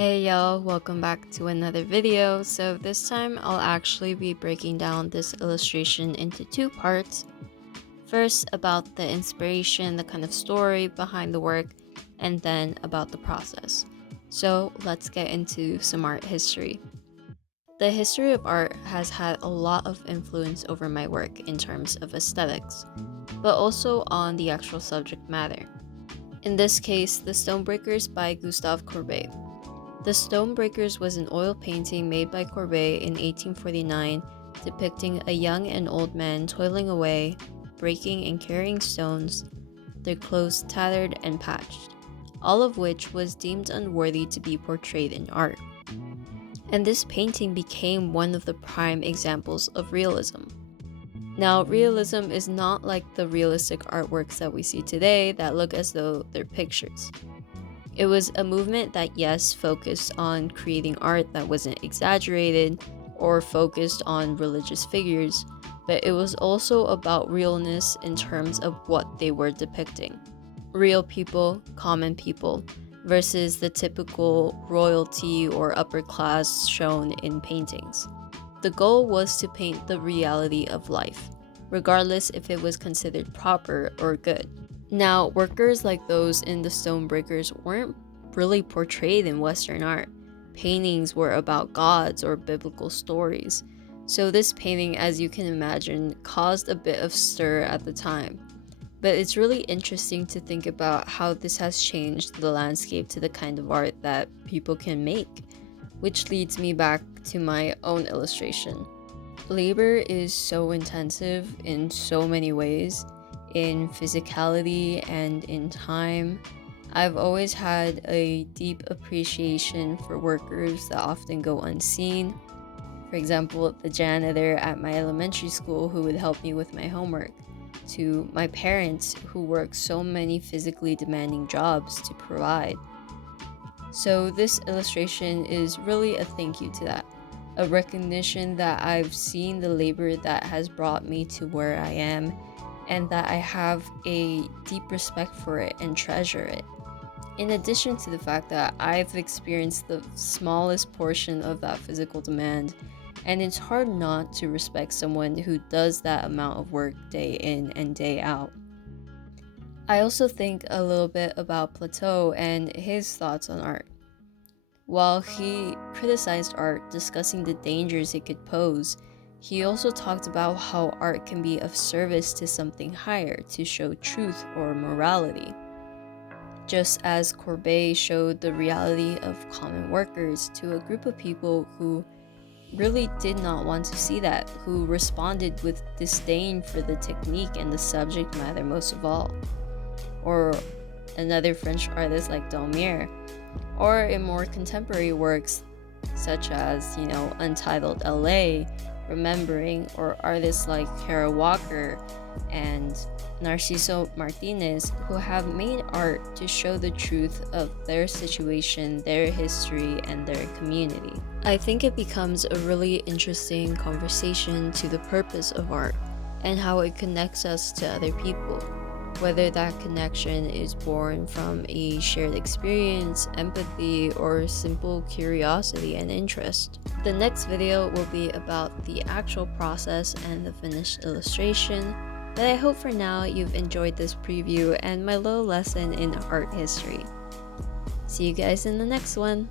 Hey y'all, welcome back to another video. So this time I'll actually be breaking down this illustration into two parts. First about the inspiration, the kind of story behind the work, and then about the process. So let's get into some art history. The history of art has had a lot of influence over my work in terms of aesthetics, but also on the actual subject matter. In this case, The Stonebreakers by Gustave Courbet. The Stonebreakers was an oil painting made by Courbet in 1849 depicting a young and old man toiling away, breaking and carrying stones, their clothes tattered and patched, all of which was deemed unworthy to be portrayed in art. And this painting became one of the prime examples of realism. Now, realism is not like the realistic artworks that we see today that look as though they're pictures. It was a movement that, yes, focused on creating art that wasn't exaggerated or focused on religious figures, but it was also about realness in terms of what they were depicting. Real people, common people, versus the typical royalty or upper class shown in paintings. The goal was to paint the reality of life, regardless if it was considered proper or good. Now, workers like those in the Stonebreakers weren't really portrayed in Western art. Paintings were about gods or biblical stories. So this painting, as you can imagine, caused a bit of stir at the time. But it's really interesting to think about how this has changed the landscape to the kind of art that people can make, which leads me back to my own illustration. Labor is so intensive in so many ways, in physicality and in time. I've always had a deep appreciation for workers that often go unseen. For example, the janitor at my elementary school who would help me with my homework, to my parents who work so many physically demanding jobs to provide. So this illustration is really a thank you to that, a recognition that I've seen the labor that has brought me to where I am, and that I have a deep respect for it and treasure it. In addition to the fact that I've experienced the smallest portion of that physical demand, and it's hard not to respect someone who does that amount of work day in and day out. I also think a little bit about Plateau and his thoughts on art. While he criticized art, discussing the dangers it could pose, he also talked about how art can be of service to something higher to show truth or morality. Just as Courbet showed the reality of common workers to a group of people who really did not want to see that, who responded with disdain for the technique and the subject matter most of all. Or another French artist like Daumier, or in more contemporary works such as, Untitled LA, Remembering, or artists like Kara Walker and Narciso Martinez, who have made art to show the truth of their situation, their history, and their community. I think it becomes a really interesting conversation to the purpose of art and how it connects us to other people, whether that connection is born from a shared experience, empathy, or simple curiosity and interest. The next video will be about the actual process and the finished illustration, but I hope for now you've enjoyed this preview and my little lesson in art history. See you guys in the next one!